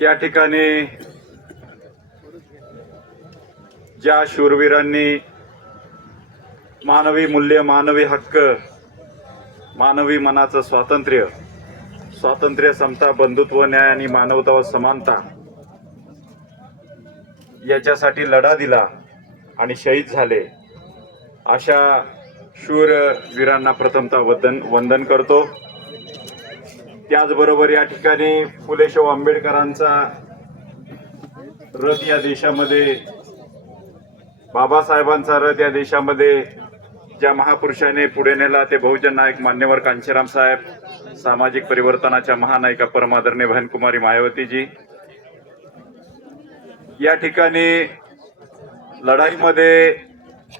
या ठिकाणी ज्या शूरवीरांनी मानवी मूल्य मानवी हक्क मानवी मनाचं स्वातंत्र्य स्वातंत्र्य समता बंधुत्व न्याय आणि मानवता व समानता याच्यासाठी लढा दिला आणि शहीद झाले अशा शूर वीरांना प्रथमतः वंदन वंदन करतो. त्याचबरोबर या ठिकाणी फुले शाहू आंबेडकरांचा रथ या देशामध्ये बाबासाहेबांचा रथ या देशामध्ये ज्या महापुरुषाने पुढे नेला ते बहुजन नायक मान्यवर कांशीराम साहेब सामाजिक परिवर्तनाच्या महानायिका परमादरणे बहनकुमारी मायावतीजी. या ठिकाणी लढाईमध्ये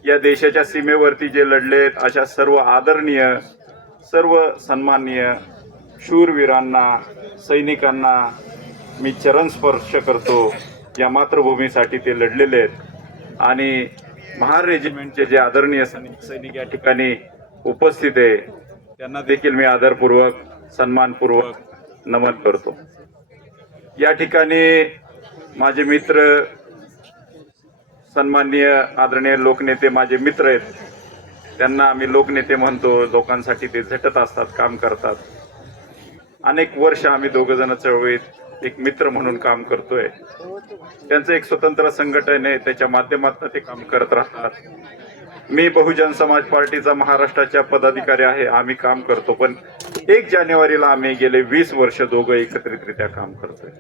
या देशाच्या सीमेवरती जे लढलेत अशा सर्व आदरणीय सर्व सन्माननीय शूरवीरांना सैनिकांना मी चरण स्पर्श करतो. या मातृभूमीसाठी ते लढलेले आहेत. आणि महार रेजिमेंटचे जे आदरणीय सैनिक सैनिक या ठिकाणी उपस्थित आहे त्यांना देखील मी आदरपूर्वक सन्मानपूर्वक नमन करतो. या ठिकाणी माझे मित्र सन्माननीय आदरणीय लोकनेते माझे मित्र आहेत. त्यांना आम्ही लोकनेते म्हणतो लोकांसाठी ते झटत असतात काम करतात. अनेक वर्ष आम्ही दोघ जण चळवळीत एक मित्र म्हणून काम करतोय. त्यांचं एक स्वतंत्र संघटन आहे त्याच्या माध्यमातून ते काम करत राहतात. मी बहुजन समाज पार्टीचा महाराष्ट्राच्या पदाधिकारी आहे आम्ही काम करतो पण एक जानेवारीला आम्ही गेले वीस वर्ष दोघं एकत्रितरित्या काम करतोय.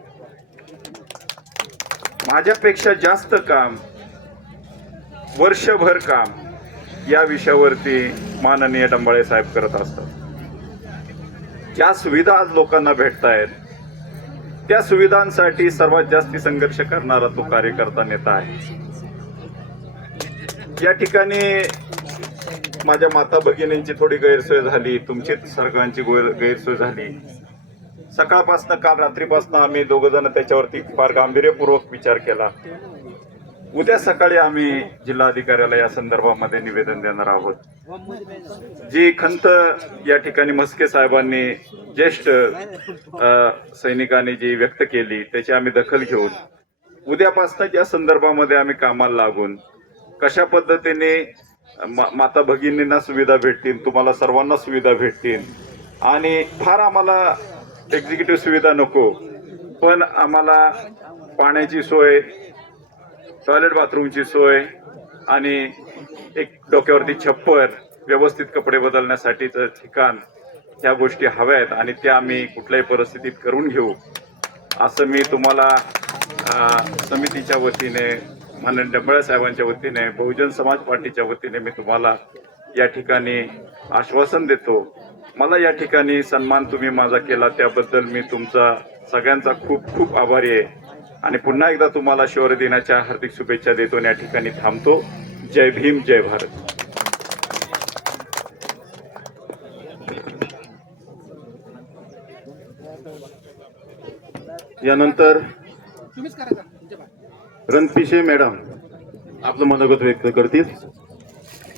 माझ्यापेक्षा जास्त काम वर्षभर काम या विषयावरती माननीय डंबाळे साहेब करत असतात. ज्या सुविधा आज लोकांना भेटतायत त्या सुविधांसाठी सर्वात जास्त संघर्ष करणारा तो कार्यकर्ता नेता आहे. या ठिकाणी माझ्या माता भगिनींची थोडी गैरसोय झाली तुमची सरकारांची गैरसोय झाली. सकाळपासनं काल रात्रीपासनं आम्ही दोघ जण त्याच्यावरती फार गांभीर्यपूर्वक विचार केला. उद्या सकाळी आम्ही जिल्हाधिकाऱ्याला या संदर्भामध्ये निवेदन देणार आहोत. जी खंत या ठिकाणी म्हस्के साहेबांनी ज्येष्ठ सैनिकांनी जी व्यक्त केली त्याची आम्ही दखल घेऊन उद्यापासून या संदर्भामध्ये आम्ही कामाला लागून कशा पद्धतीने मा- माता भगिनींना सुविधा भेटतील तुम्हाला सर्वांना सुविधा भेटतील आणि फार आम्हाला एक्झिक्युटिव्ह सुविधा नको पण आम्हाला पाण्याची सोय टॉयलेट बाथरूमची सोय आणि एक डोक्यावरती छप्पर व्यवस्थित कपडे बदलण्यासाठीचं ठिकाण ह्या गोष्टी हव्या आहेत आणि त्या आम्ही कुठल्याही परिस्थितीत करून घेऊ. असं मी तुम्हाला समितीच्या वतीने माननीय डंबळे साहेबांच्या वतीने बहुजन समाज पार्टीच्या वतीने मी तुम्हाला या ठिकाणी आश्वासन देतो. मला या ठिकाणी सन्मान तुम्ही माझा केला त्याबद्दल मी तुमचा सगळ्यांचा खूप खूप आभारी आहे. आणि पुन्हा एकदा तुम्हाला शौर्य दिनाच्या हार्दिक शुभेच्छा देतो आणि या ठिकाणी थांबतो. जय भीम जय भारत. यानंतर रणपिशे मॅडम आपलं मनोगत व्यक्त करतील.